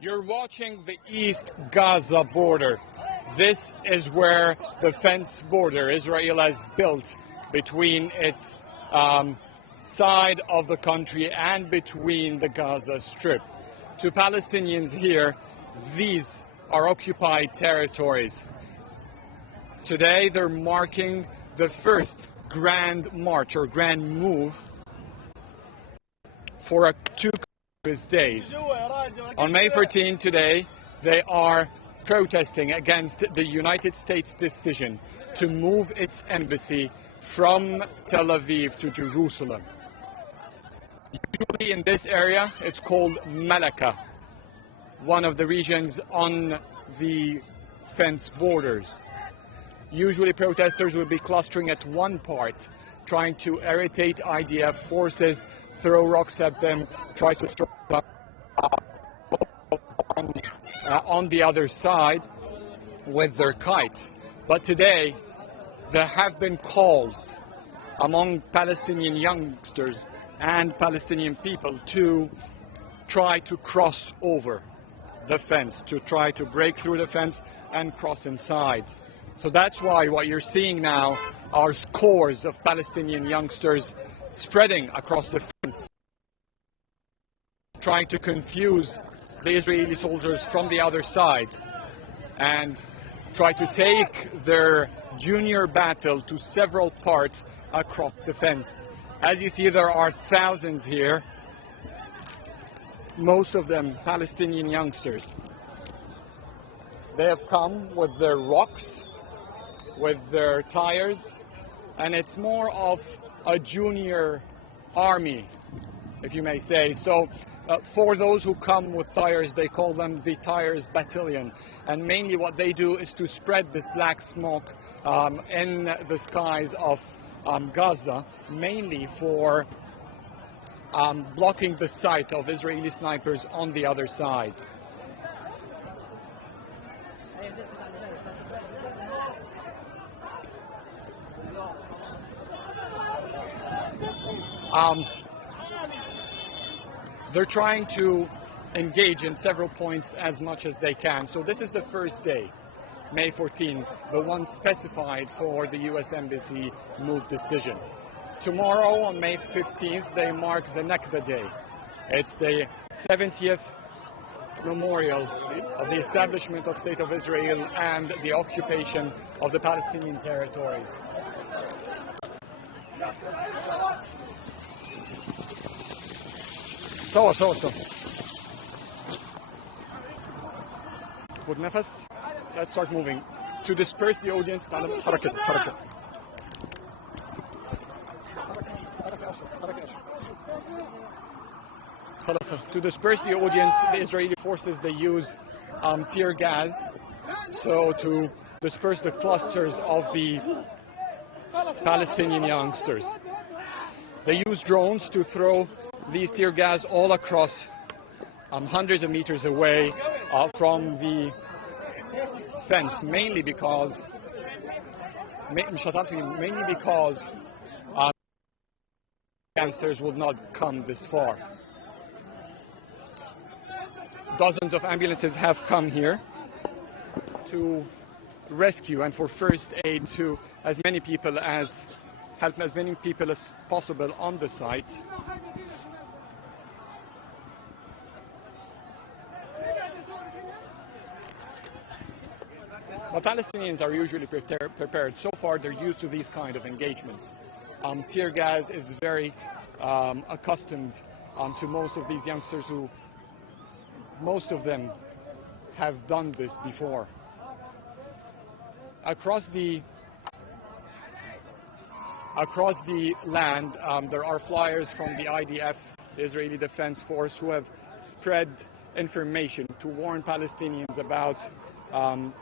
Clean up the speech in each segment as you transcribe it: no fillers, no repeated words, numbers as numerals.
You're watching the East Gaza border. This is where the fence border Israel has built between its side of the country and between the Gaza Strip. To Palestinians here, these are occupied territories. Today they're marking the first grand march or grand move for 2 days. On May 14 today, they are protesting against the United States decision to move its embassy from Tel Aviv to Jerusalem. Usually in this area, it's called Malaka, one of the regions on the fence borders. Usually protesters will be clustering at one part, trying to irritate IDF forces, throw rocks at them, try to stop on the other side with their kites. But today, there have been calls among Palestinian youngsters and Palestinian people to try to cross over the fence, to try to break through the fence and cross inside. So that's why what you're seeing now are scores of Palestinian youngsters spreading across the fence, trying to confuse the Israeli soldiers from the other side and try to take their junior battle to several parts across the fence. As you see, there are thousands here, most of them Palestinian youngsters. They have come with their rocks, with their tires, and it's more of a junior army, if you may say. So for those who come with tires, they call them the Tires Battalion. And mainly what they do is to spread this black smoke in the skies of Gaza, mainly for blocking the sight of Israeli snipers on the other side. They're trying to engage in several points as much as they can. So this is the first day, May 14, the one specified for the U.S. Embassy move decision. Tomorrow, on May 15th, they mark the Nakba Day. It's the 70th memorial of the establishment of State of Israel and the occupation of the Palestinian territories. So. With nafas, let's start moving. To disperse the audience, to disperse the audience, the Israeli forces, they use tear gas, so to disperse the clusters of the Palestinian youngsters. They use drones to throw these tear gas all across hundreds of meters away from the fence, mainly because youngsters would not come this far. Dozens of ambulances have come here to rescue and for first aid to as many people as help as many people as possible on the site. But Palestinians are usually prepared. So far, they're used to these kind of engagements. Tear gas is very accustomed to most of these youngsters who, most of them have done this before. Across the land, there are flyers from the IDF, the Israeli Defense Force, who have spread information to warn Palestinians about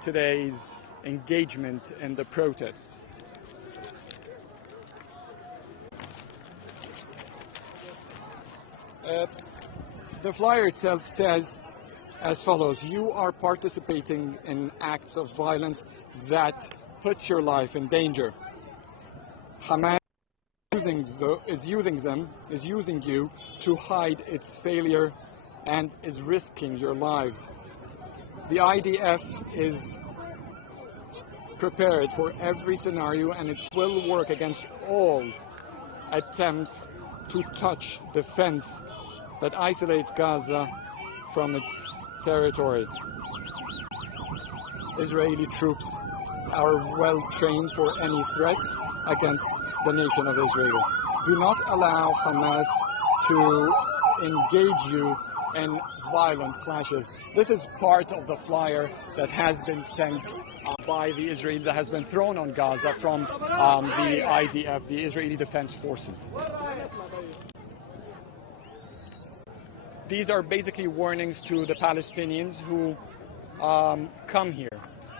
today's engagement in the protests. The flyer itself says as follows: you are participating in acts of violence that puts your life in danger. Hamas is using you to hide its failure and is risking your lives. The IDF is prepared for every scenario, and it will work against all attempts to touch the fence that isolates Gaza from its territory. Israeli troops are well trained for any threats against the nation of Israel. Do not allow Hamas to engage you in violent clashes. This is part of the flyer that has been sent by the Israeli, that has been thrown on Gaza from the IDF, the Israeli Defense Forces. These are basically warnings to the Palestinians who come here,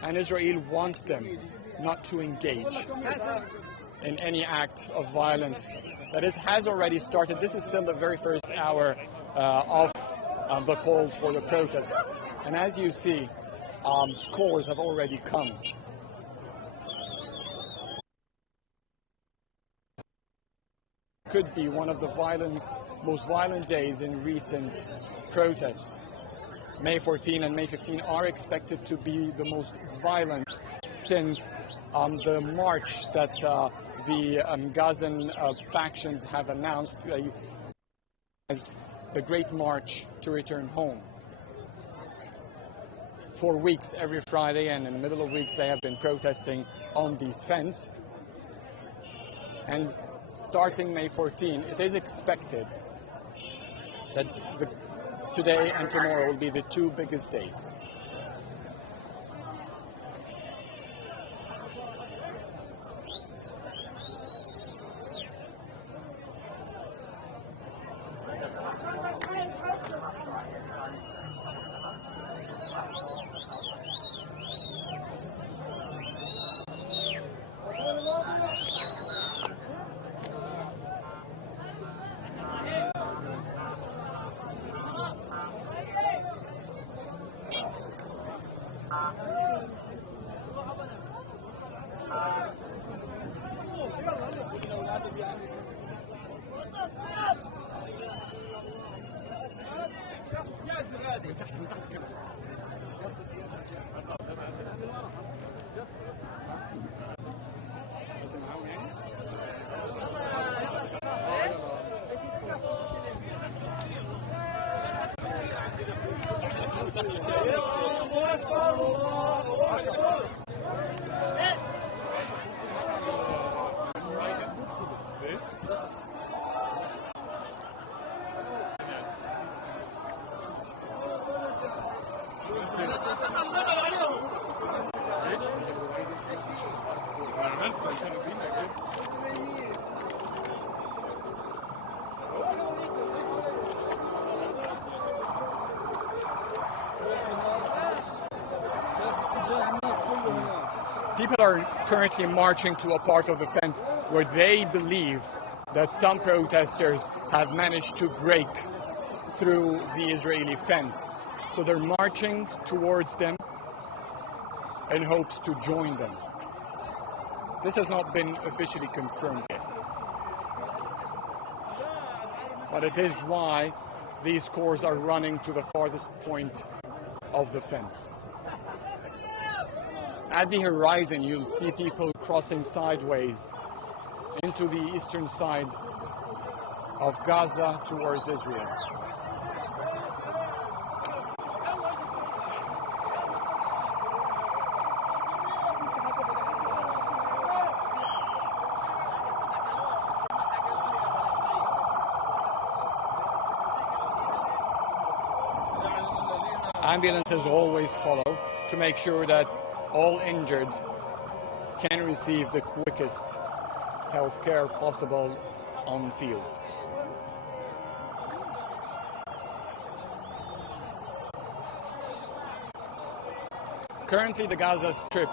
and Israel wants them not to engage in any act of violence that has already started. This is still the very first hour of the calls for the protests, and as you see, scores have already come. Could be one of the most violent days in recent protests. May 14 and May 15 are expected to be the most violent since the march that the Gazan factions have announced as the Great March to Return Home. For weeks, every Friday and in the middle of weeks, they have been protesting on these fences. And starting May 14, it is expected that today and tomorrow will be the two biggest days. People are currently marching to a part of the fence where they believe that some protesters have managed to break through the Israeli fence. So they're marching towards them in hopes to join them. This has not been officially confirmed yet. But it is why these corps are running to the farthest point of the fence. At the horizon, you'll see people crossing sideways into the eastern side of Gaza towards Israel. Ambulances always follow to make sure that all injured can receive the quickest health care possible on field. Currently, the Gaza Strip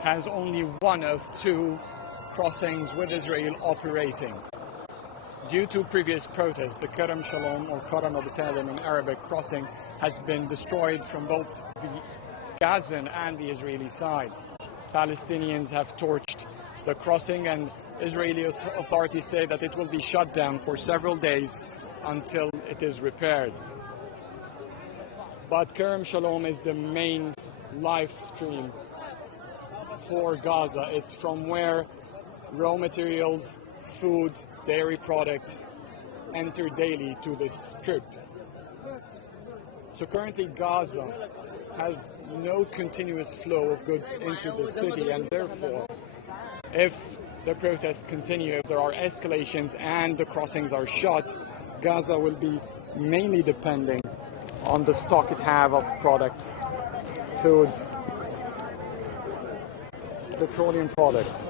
has only one of two crossings with Israel operating. Due to previous protests, the Kerem Shalom, or Kerem Abu Salim in Arabic, crossing has been destroyed from both the Gazan and the Israeli side. Palestinians have torched the crossing, and Israeli authorities say that it will be shut down for several days until it is repaired. But Kerem Shalom is the main life stream for Gaza. It's from where raw materials, food, dairy products enter daily to the strip. So currently Gaza has no continuous flow of goods into the city, and therefore if the protests continue, if there are escalations and the crossings are shut, Gaza will be mainly depending on the stock it have of products, food, petroleum products.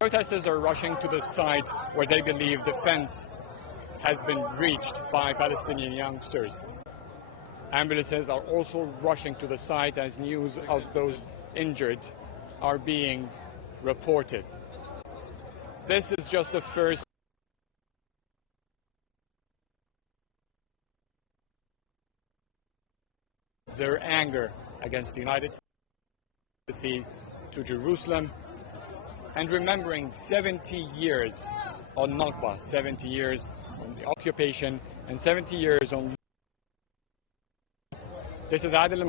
Protesters are rushing to the site where they believe the fence has been breached by Palestinian youngsters. Ambulances are also rushing to the site as news of those injured are being reported. This is just the first. Their anger against the United States to Jerusalem, and remembering 70 years on Nakba, 70 years on the occupation, and 70 years on. This is Adil.